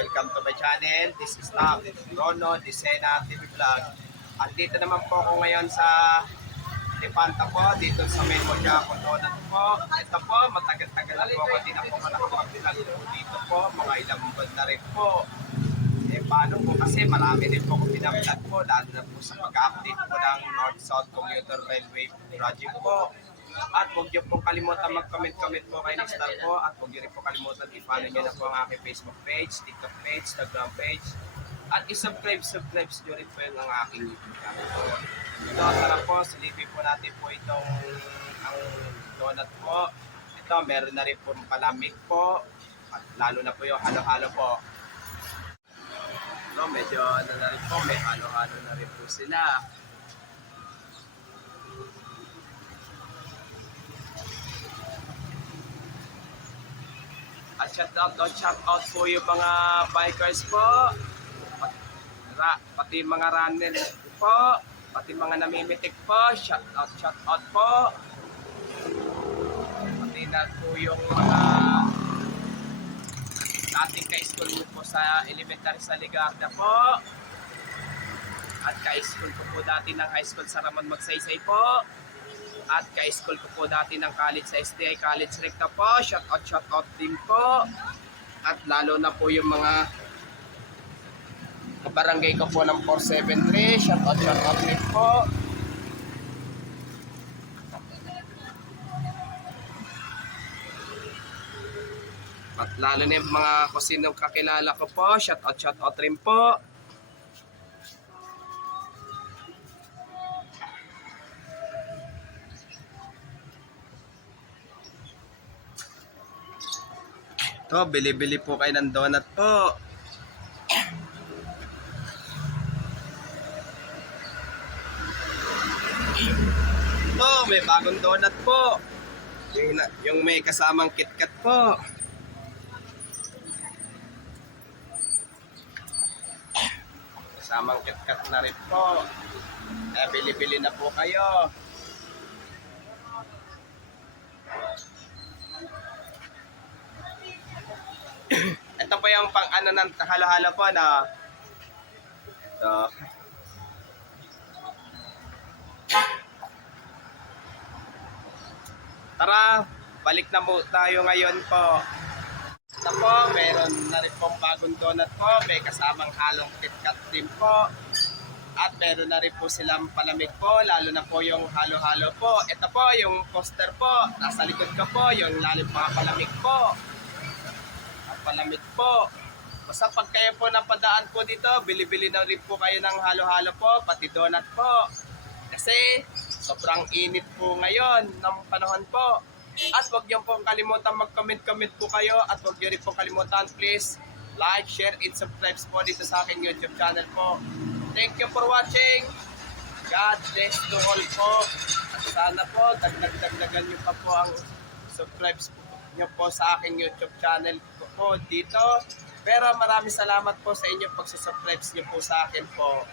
welcome to my channel. This is Tom, Rono Disena TV Vlog. Andito naman po ako ngayon sa Ipanta po, dito sa May Mojaco Donut po. Ito po, matagal-tagal na po ako, hindi na po nakapag-vlog po dito po. Mga ilang buwan na rin po. Paano po kasi marami din po akong pinablog po, lalo na po sa pag-update po ng North-South Commuter Railway Project po. At huwag niyo pong kalimutan mag-comment po kay Nistar po, at huwag niyo rin po kalimutan i-follow niyo na po ang aking Facebook page, TikTok page, Instagram page, at i-subscribe niyo rin po yung aking YouTube channel po. Ito, tara po, silipin po natin po itong ang donut po. Ito, meron na rin po palamig po, at lalo na po yung halo-halo po. Ito, medyo ano na rin po, may halo-halo na rin po sila. At shout out po yung mga bikers po, pati mga runner po, pati mga namimitik po, shout out po. Pati na po yung mga dating ka-school po sa elementary sa Ligarda po. At ka-school po dati ng high school sa Ramon Magsaysay po. At ka-school ko po dati ng college sa STI College Recta po. Shout out din po. At lalo na po yung mga kabarangay ko po ng 473. Shout out din po. At lalo na yung mga kusinong kakilala ko po. Shout out rin po. Ito, bili-bili po kayo ng donut po. Ito, may bagong donut po. Yung may kasamang KitKat po. Kasamang KitKat na rin po. Bili-bili na po kayo. Ito po yung pang ano ng halo-halo po na tara, balik na po tayo ngayon po. Ito po, meron na rin pong bagong donut po, may kasamang halong KitKat din po. At meron na rin po silang palamig po, lalo na po yung halo-halo po. Ito po yung poster po, nasa likod ko po, yung lalim mga palamig po. Palamig po. Basta pag kayo po napadaan po dito, bili-bili na rin po kayo ng halo-halo po, pati donut po. Kasi sobrang init po ngayon ng panahon po. At huwag niyo pong kalimutan mag-comment po kayo, at huwag niyo rin pong kalimutan, please like, share, and subscribe po dito sa aking YouTube channel po. Thank you for watching. God bless to all po. At sana po, dagdagan niyo pa po ang subscribe niyo po sa aking YouTube channel po dito. Pero maraming salamat po sa inyo pag-subscribe niyo po sa akin po.